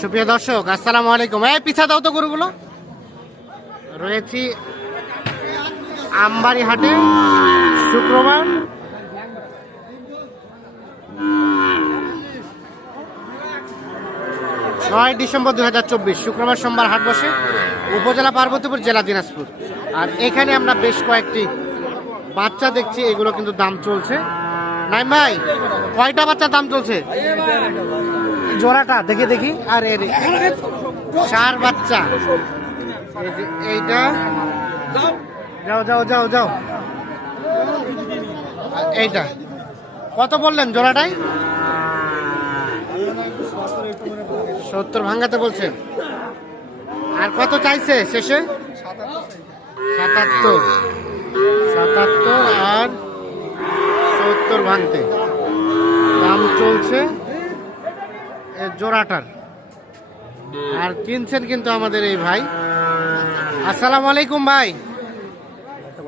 সুপ্রিয় দর্শক, আসসালামু আলাইকুম। এই পিছা দাও তো গরুগুলো। রয়েছি আমবাড়ি হাটে, শুক্রবার। ছয় ডিসেম্বর দুই হাজার চব্বিশ, শুক্রবার সোমবার হাট বসে উপজেলা পার্বতীপুর, জেলা দিনাজপুর। আর এখানে আমরা বেশ কয়েকটি বাচ্চা দেখছি, এগুলো কিন্তু দাম চলছে। নাইম ভাই কয়টা বাচ্চার দাম চলছে? জোড়াটা দেখে দেখি। আর এর চার বাচ্চা। এইটা। যাও যাও যাও যাও। এইটা। কত বললেন জোড়াটাই? সত্তর ভাঙ্গাতে বলছেন। আর কত চাইছে শেষে? সাতাত্তর। সাতাত্তর আর সত্তর ভাঙতে। দাম চলছে জোড়াটার। আর কিনছেন কিন্তু আমাদের এই ভাই। আসসালামু আলাইকুম ভাই।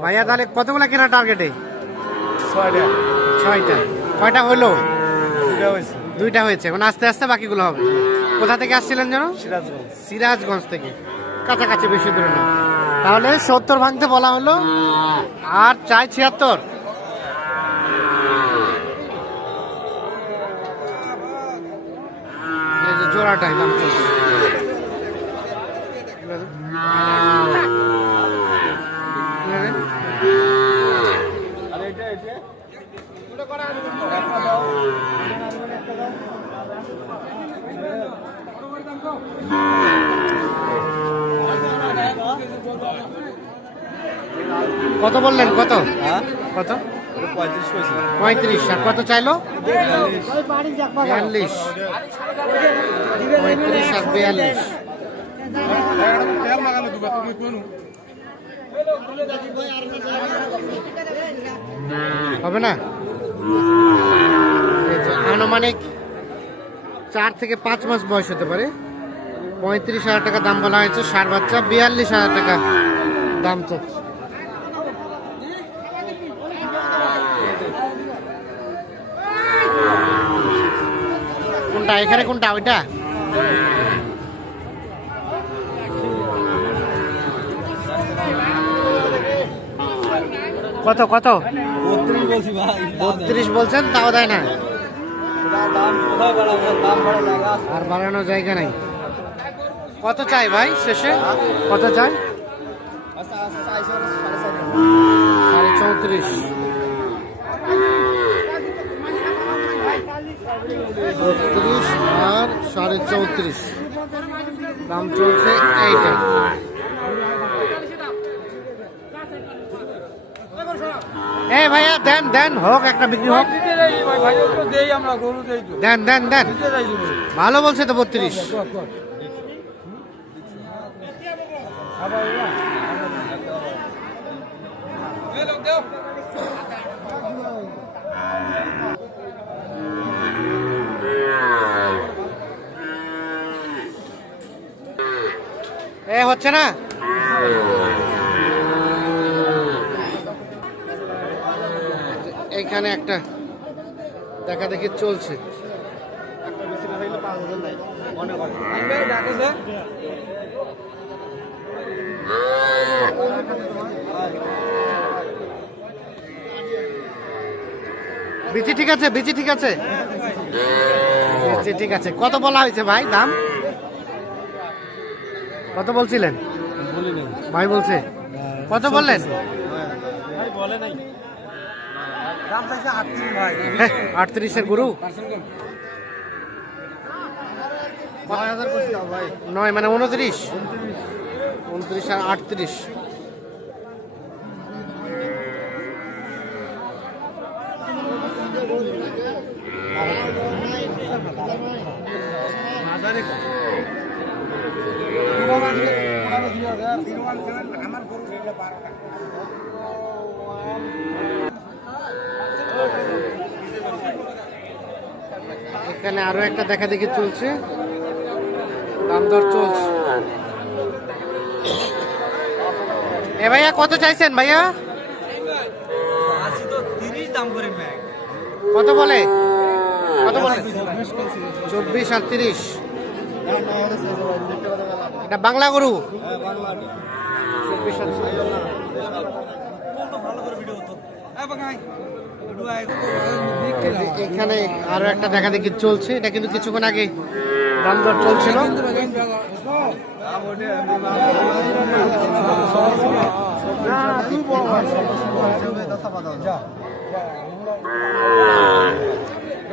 ভাইয়া তাহলে কতগুলো কেনা টার্গেটে ছয়টা। ছয়টা। কয়টা হলো? দুইটা হয়েছে। এখন আস্তে আস্তে বাকিগুলো হবে। কোথা থেকে আসছিলেন যেন? সিরাজগঞ্জ। সিরাজগঞ্জ থেকে। কাছাকাছি বেশি দূরে না। তাহলে সত্তর ভাঙতে বলা হলো। আর চাই ছিয়াত্তর। জোড়াটাই দাম চলছে। আর এটা এটা কত বললেন? কত? হ্যাঁ? কত? পঁয়ত্রিশ আর কত চাইলো? বিয়াল্লিশ। পঁয়ত্রিশ আর বিয়াল্লিশ। হবে না? আনুমানিক চার থেকে পাঁচ মাস বয়স হতে পারে। পঁয়ত্রিশ হাজার টাকা দাম বলা হয়েছে সার বাচ্চা, বিয়াল্লিশ হাজার টাকা দাম চাচ্ছে। কোনটা? এখানে কোনটা? ওইটা? কত কত? বত্রিশ বলছেন, তাও দেয় না আর বাড়ানোর জায়গা নাই। কত চাই ভাই শেষে? কত চাই? সাড়ে চৌত্রিশ। বত্রিশ আর সাড়ে চৌত্রিশ। দাম চলছে এইটা। এই ভাইয়া, দেন দেন, হোক, একটা বিক্রি হোক। দেন দেন দেন। ভালো বলছে তো বত্রিশ। এ হচ্ছে না? এইখানে একটা দেখা দেখি চলছে। বিচি ঠিক আছে, বিচি ঠিক আছে? বিচি ঠিক আছে। কত বলা হয়েছে ভাই দাম? কত বলছিলেন? ভাই বলছে। কত বললেন? ভাই বলে নাই। দাম চাইছে আটত্রিশ ভাই। হ্যাঁ, আটত্রিশের গুরু। নয় মানে উনত্রিশ। উনত্রিশ আর আটত্রিশ। এখানে আরও একটা দেখা দেখি চলছে। দাম দর চলছে। এ ভাইয়া, কত চাইছেন ভাইয়া? কত বলে? কত বলে? চব্বিশ আর তিরিশ। এটা বাংলা গরু। এখানে আরও একটা দেখা দেখি চলছে। এটা কিন্তু কিছুক্ষণ আগে দাম দর চলছিল।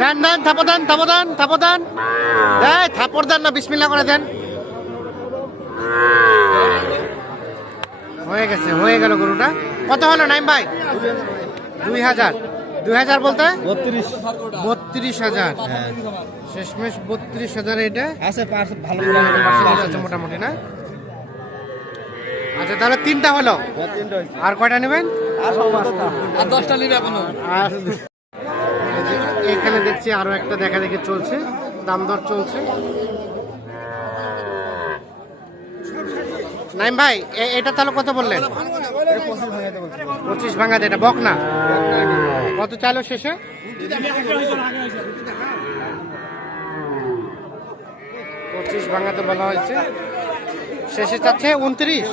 দেন দেন থাপো দেন থাপো দেন থাপো দেন দেয় থাপড় দেন না বিসমিল্লা করে দেন। হয়ে গেছে হয়ে গেল গরুটা। কত হলো নাইম ভাই? দুই হাজার। দুই হাজার বলতে? বত্রিশ। বত্রিশ হাজার। শেষমেশ বত্রিশ হাজার এটা। আছে ভালো আছে মোটামুটি না? আচ্ছা তাহলে তিনটা হলো। আর কয়টা নেবেন? আর দশটা নিবে এখনও। আর এখানে দেখছি আরও একটা দেখা দেখি চলছে দাম দর চলছে। নাইম ভাই এ- এটা তাহলে কত বললেন? পঁচিশ ভাঙা যেটা বক না কত চাইলো শেষে? পঁচিশ ভাঙাতে বলা হয়েছে। শেষে চাচ্ছে উনত্রিশ।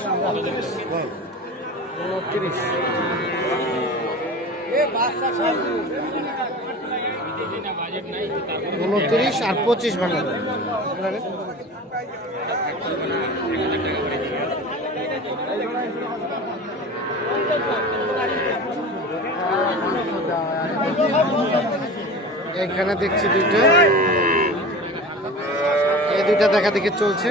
উনত্রিশ উনত্রিশ আর পঁচিশ এখানে দেখছি দুইটা। এই দুইটা দেখা দেখে চলছে।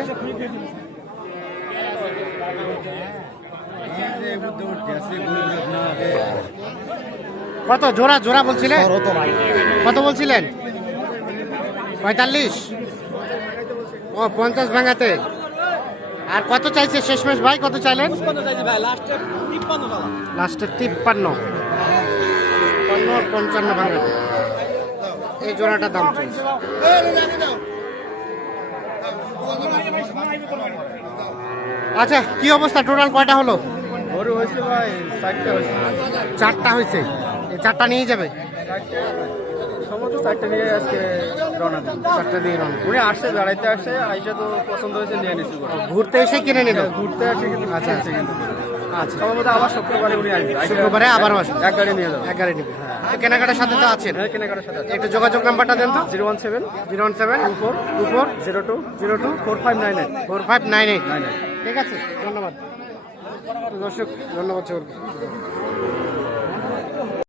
কত জোড়া জোড়া বলছিলেন কত বলছিলেন পঁয়তাল্লিশ ও পঞ্চাশ ভাঙাতে আর কত চাইছে শেষমেশ ভাই কত চাইলেন লাস্টে তিপ্পান্ন তিপ্পান্ন পঞ্চান্ন ভাঙাতে এই জোড়াটা দাম চলছে আচ্ছা কি অবস্থা? টোটাল কয়টা হলো? গরু হয়েছে ভাই চারটে হয়েছে। চারটা হয়েছে। চারটা নিয়ে যাবে? চারটে নিয়ে আজকে রওনা দিই চারটা দিয়ে রওনা। উনি আসছে বেড়াইতে আসছে আইসা তো পছন্দ হয়েছে নিয়ে ঘুরতে এসে কিনে নিল? ঘুরতে আসে কিন্তু আচ্ছা। কিন্তু আচ্ছা। সম্ভবত আবার শুক্রবারে উনি আসবে। শুক্রবারে আবারও আসবে। এক গাড়ি নিয়ে যাবে। এক গাড়ি নিবে তো কেনাকাটার সাথে তো আছেন? হ্যাঁ কেনাকাটার সাথে একটু যোগাযোগ নাম্বারটা দেন তো। Zero one seven zero one seven two four two four zero two zero two four five nine eight. Four five nine eight. Nine ঠিক আছে ধন্যবাদ। দর্শক ধন্যবাদ সবাইকে।